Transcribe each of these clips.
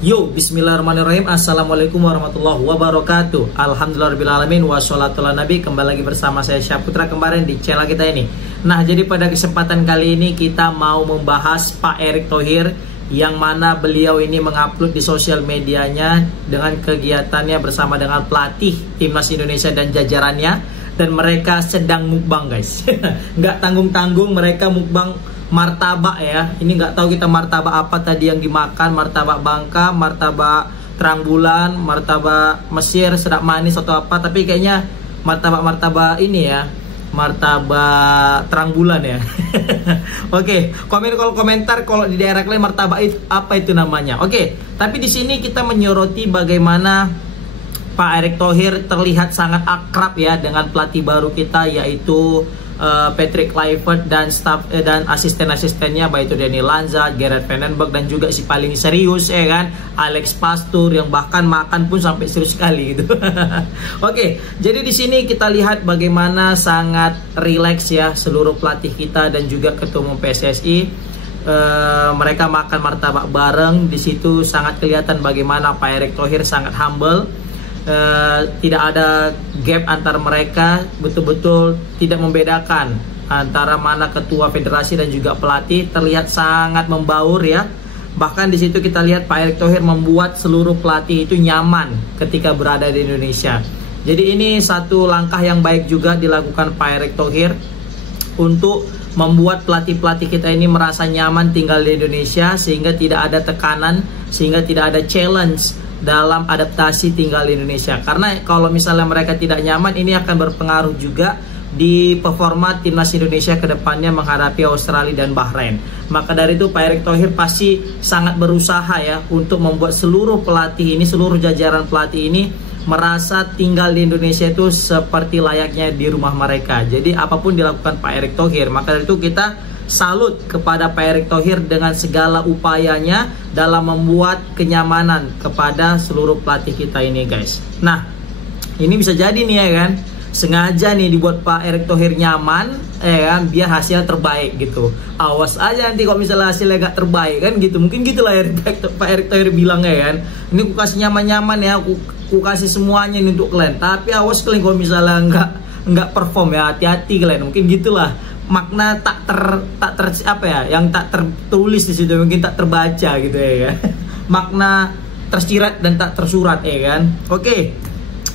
Yo, bismillahirrahmanirrahim. Assalamualaikum warahmatullahi wabarakatuh. Alhamdulillahirrahmanirrahim. Wassalatu ala nabi. Kembali lagi bersama saya Syaputra kemarin di channel kita ini. Nah, jadi pada kesempatan kali ini kita mau membahas Pak Erick Thohir, yang mana beliau ini mengupload di sosial medianya dengan kegiatannya bersama dengan pelatih Timnas Indonesia dan jajarannya. Dan mereka sedang mukbang, guys. Nggak tanggung-tanggung, mereka mukbang martabak ya. Ini nggak tahu kita martabak apa tadi yang dimakan, martabak Bangka, martabak terang bulan, martabak Mesir sedap manis atau apa, tapi kayaknya martabak ini ya, martabak terang bulan ya. Oke, komentar kalau di daerah kalian martabak itu apa itu namanya. Oke, tapi di sini kita menyoroti bagaimana Pak Erick Thohir terlihat sangat akrab ya dengan pelatih baru kita, yaitu Patrick Kluivert dan staff dan asisten-asistennya, baik itu Dani Lanza, Gerard Van den Berg, dan juga si paling serius ya kan, Alex Pastoor, yang bahkan makan pun sampai serius sekali gitu. Oke, jadi di sini kita lihat bagaimana sangat rileks ya seluruh pelatih kita dan juga ketua umum PSSI. Mereka makan martabak bareng. Di situ sangat kelihatan bagaimana Pak Erick Thohir sangat humble. Tidak ada gap antar mereka, betul-betul tidak membedakan antara mana ketua federasi dan juga pelatih, terlihat sangat membaur ya. Bahkan di situ kita lihat Pak Erick Thohir membuat seluruh pelatih itu nyaman ketika berada di Indonesia. Jadi ini satu langkah yang baik juga dilakukan Pak Erick Thohir untuk membuat pelatih-pelatih kita ini merasa nyaman tinggal di Indonesia, sehingga tidak ada tekanan, sehingga tidak ada challenge dalam adaptasi tinggal di Indonesia. Karena kalau misalnya mereka tidak nyaman, ini akan berpengaruh juga di performa Timnas Indonesia ke depannya menghadapi Australia dan Bahrain. Maka dari itu Pak Erick Thohir pasti sangat berusaha ya untuk membuat seluruh pelatih ini, seluruh jajaran pelatih ini merasa tinggal di Indonesia itu seperti layaknya di rumah mereka. Jadi apapun dilakukan Pak Erick Thohir, maka dari itu kita salut kepada Pak Erick Thohir dengan segala upayanya dalam membuat kenyamanan kepada seluruh pelatih kita ini, guys. Nah, ini bisa jadi nih ya kan, sengaja nih dibuat Pak Erick Thohir nyaman ya kan, biar hasilnya terbaik gitu. Awas aja nanti kalau misalnya hasilnya gak terbaik kan gitu. Mungkin gitulah Pak Erick Thohir bilang ya kan, ini aku kasih nyaman-nyaman ya, aku kasih semuanya ini untuk kalian, tapi awas kalian kalau misalnya nggak perform ya, hati-hati kalian. Mungkin gitulah makna tak tertulis di situ, mungkin tak terbaca gitu ya kan. Makna tersirat dan tak tersurat ya kan. Oke.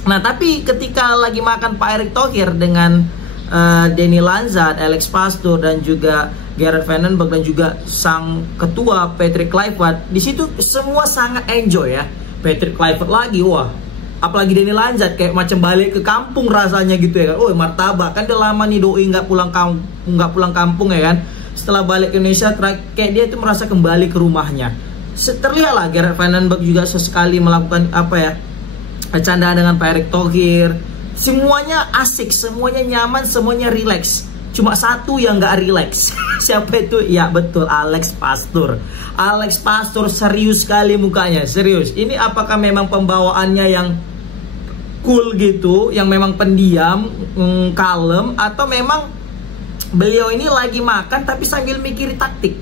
Nah, tapi ketika lagi makan Pak Erick Thohir dengan Dani Lanza, Alex Pastoor, dan juga Gerard Van den Berg, dan juga sang ketua Patrick Kluivert, di situ semua sangat enjoy ya. Patrick Kluivert lagi, wah, apalagi Dani Lanza kayak macam balik ke kampung rasanya gitu ya kan. Oh, martabak kan udah lama nih doi nggak pulang kampung ya kan. Setelah balik ke Indonesia kayak dia itu merasa kembali ke rumahnya. Terlihat lah Gerard Van den Berg juga sesekali melakukan apa ya, bercandaan dengan Pak Erick Thohir. Semuanya asik, semuanya nyaman, semuanya rileks. Cuma satu yang nggak rileks. Siapa itu? Ya betul, Alex Pastoor. Alex Pastoor serius sekali mukanya, serius. Ini apakah memang pembawaannya yang cool gitu, yang memang pendiam, kalem, atau memang beliau ini lagi makan tapi sambil mikirin taktik?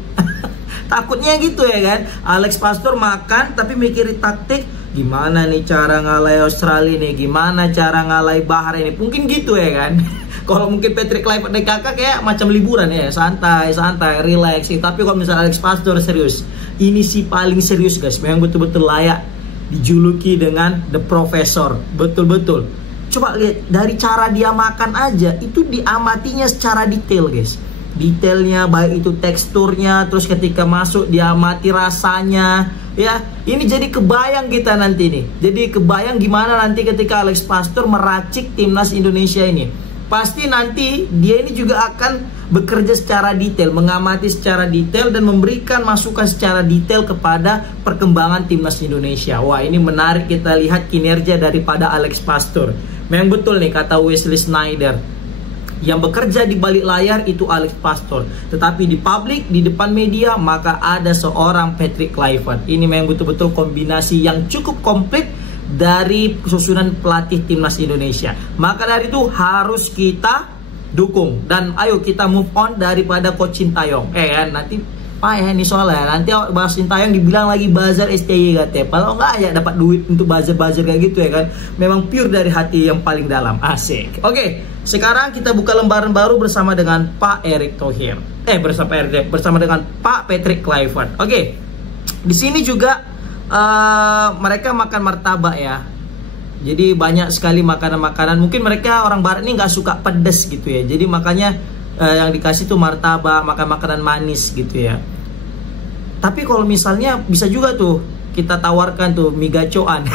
Takutnya gitu ya kan. Alex Pastoor makan tapi mikirin taktik, gimana nih cara ngalai Australia nih, gimana cara ngalai Bahrain nih, mungkin gitu ya kan. Kalau mungkin Patrick Kluivert dan kakak kayak macam liburan ya, santai, relax. Tapi kalau misalnya Alex Pastoor serius, ini sih paling serius guys, memang betul-betul layak dijuluki dengan The Professor, betul-betul. Coba lihat dari cara dia makan aja, itu diamatinya secara detail guys. Detailnya, baik itu teksturnya, terus ketika masuk diamati rasanya ya. Ini jadi kebayang kita nanti nih. Jadi kebayang gimana nanti ketika Alex Pastoor meracik Timnas Indonesia ini. Pasti nanti dia ini juga akan bekerja secara detail, mengamati secara detail, dan memberikan masukan secara detail kepada perkembangan Timnas Indonesia. Wah, ini menarik kita lihat kinerja daripada Alex Pastoor. Memang betul nih kata Wesley Sneijder, yang bekerja di balik layar itu Alex Pastoor, tetapi di publik, di depan media, maka ada seorang Patrick Kluivert. Ini memang betul-betul kombinasi yang cukup komplit dari susunan pelatih Timnas Indonesia. Maka dari itu harus kita dukung, dan ayo kita move on daripada Coach Sintayong. Nanti Pak ya ini soalnya nanti bahas Sintayong dibilang lagi buzzer STY katanya. Kalau nggak ya dapat duit untuk buzzer kayak gitu ya kan. Memang pure dari hati yang paling dalam. Asik. Oke, sekarang kita buka lembaran baru bersama dengan Pak Erick Thohir. Bersama dengan Pak Patrick Kluivert. Oke. Di sini juga mereka makan martabak ya. Jadi banyak sekali makanan-makanan. Mungkin mereka orang barat ini nggak suka pedas gitu ya. Jadi makanya yang dikasih tuh martabak, makan makanan manis gitu ya. Tapi kalau misalnya bisa juga tuh kita tawarkan tuh mie gacoan.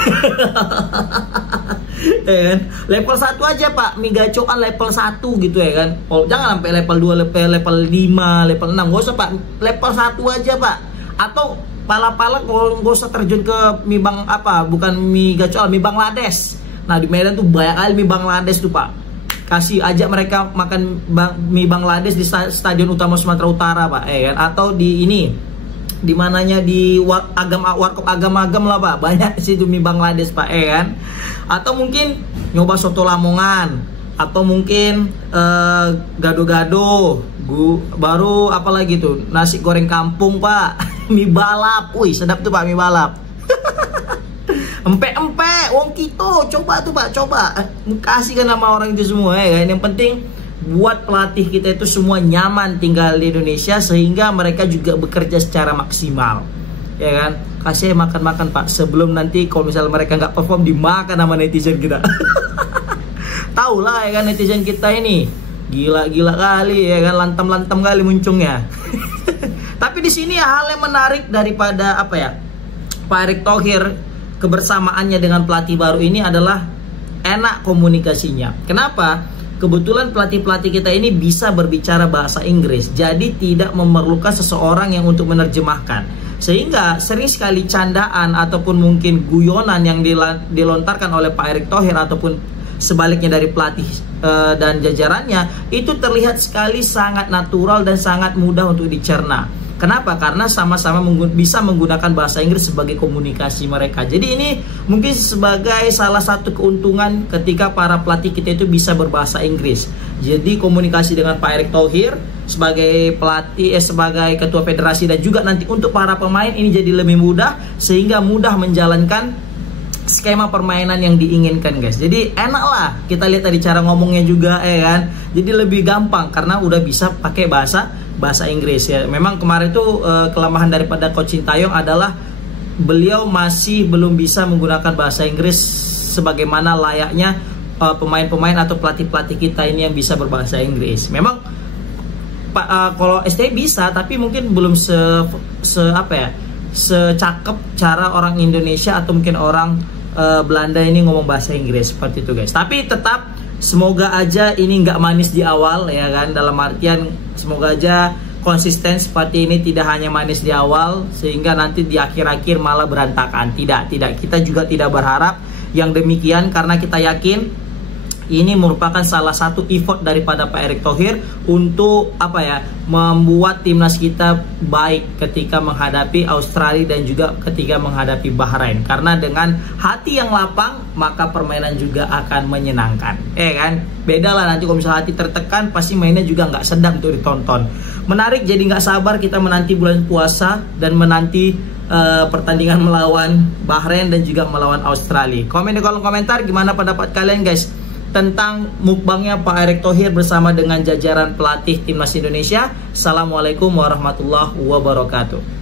Level 1 aja Pak, mie gacoan level 1 gitu ya kan. Oh, jangan sampai level 2, level 5, level 6. Gak usah Pak, level 1 aja Pak. Atau pala-pala kalau nggak usah terjun ke mie bukan mie gacoan, mie Bangladesh. Nah di Medan tuh banyak kali mie Bangladesh tuh Pak. Kasih ajak mereka makan mie Bangladesh di Stadion Utama Sumatera Utara Pak, kan? Atau di ini, di mananya di warkop agam-agam lah Pak, banyak situ mie Bangladesh Pak, kan? Atau mungkin nyoba soto Lamongan, atau mungkin gado-gado, baru apalagi tuh nasi goreng kampung Pak. Mie balap, wih sedap tuh Pak mie balap. Empe-empe, wong kito, coba tuh Pak, coba. Kasihkan nama orang itu semua ya kan. Yang penting buat pelatih kita itu semua nyaman tinggal di Indonesia sehingga mereka juga bekerja secara maksimal. Ya kan? Kasih makan-makan Pak sebelum nanti kalau misalnya mereka nggak perform dimakan sama netizen kita. Tahu lah ya kan netizen kita ini gila-gila kali ya kan, lantam-lantam kali muncungnya. Tapi di sini hal yang menarik daripada Pak Erick Thohir kebersamaannya dengan pelatih baru ini adalah enak komunikasinya. Kenapa? Kebetulan pelatih-pelatih kita ini bisa berbicara bahasa Inggris, jadi tidak memerlukan seseorang yang untuk menerjemahkan. Sehingga sering sekali candaan ataupun mungkin guyonan yang dilontarkan oleh Pak Erick Thohir ataupun sebaliknya dari pelatih dan jajarannya itu terlihat sekali sangat natural dan sangat mudah untuk dicerna. Kenapa? Karena sama-sama bisa menggunakan bahasa Inggris sebagai komunikasi mereka. Jadi ini mungkin sebagai salah satu keuntungan ketika para pelatih kita itu bisa berbahasa Inggris. Jadi komunikasi dengan Pak Erick Thohir sebagai pelatih, sebagai ketua federasi dan juga nanti untuk para pemain ini jadi lebih mudah sehingga mudah menjalankan skema permainan yang diinginkan guys. Jadi enak lah, kita lihat tadi cara ngomongnya juga kan. Jadi lebih gampang karena udah bisa pakai bahasa Inggris ya. Memang kemarin tuh kelemahan daripada Coach Sintayong adalah beliau masih belum bisa menggunakan bahasa Inggris sebagaimana layaknya pemain-pemain atau pelatih-pelatih kita ini yang bisa berbahasa Inggris. Memang kalau STY bisa, tapi mungkin belum secakep cara orang Indonesia atau mungkin orang Belanda ini ngomong bahasa Inggris seperti itu guys. Tapi tetap semoga aja ini nggak manis di awal ya kan. Dalam artian semoga aja konsisten seperti ini, tidak hanya manis di awal sehingga nanti di akhir-akhir malah berantakan. Tidak. Kita juga tidak berharap yang demikian karena kita yakin ini merupakan salah satu effort daripada Pak Erick Thohir untuk membuat timnas kita baik ketika menghadapi Australia dan juga ketika menghadapi Bahrain. Karena dengan hati yang lapang maka permainan juga akan menyenangkan. Kan? Beda lah nanti kalau misalnya hati tertekan pasti mainnya juga nggak sedap untuk ditonton. Menarik, jadi nggak sabar kita menanti bulan puasa dan menanti pertandingan melawan Bahrain dan juga melawan Australia. Komen di kolom komentar gimana pendapat kalian guys tentang mukbangnya Pak Erick Thohir bersama dengan jajaran pelatih timnas Indonesia. Assalamualaikum warahmatullahi wabarakatuh.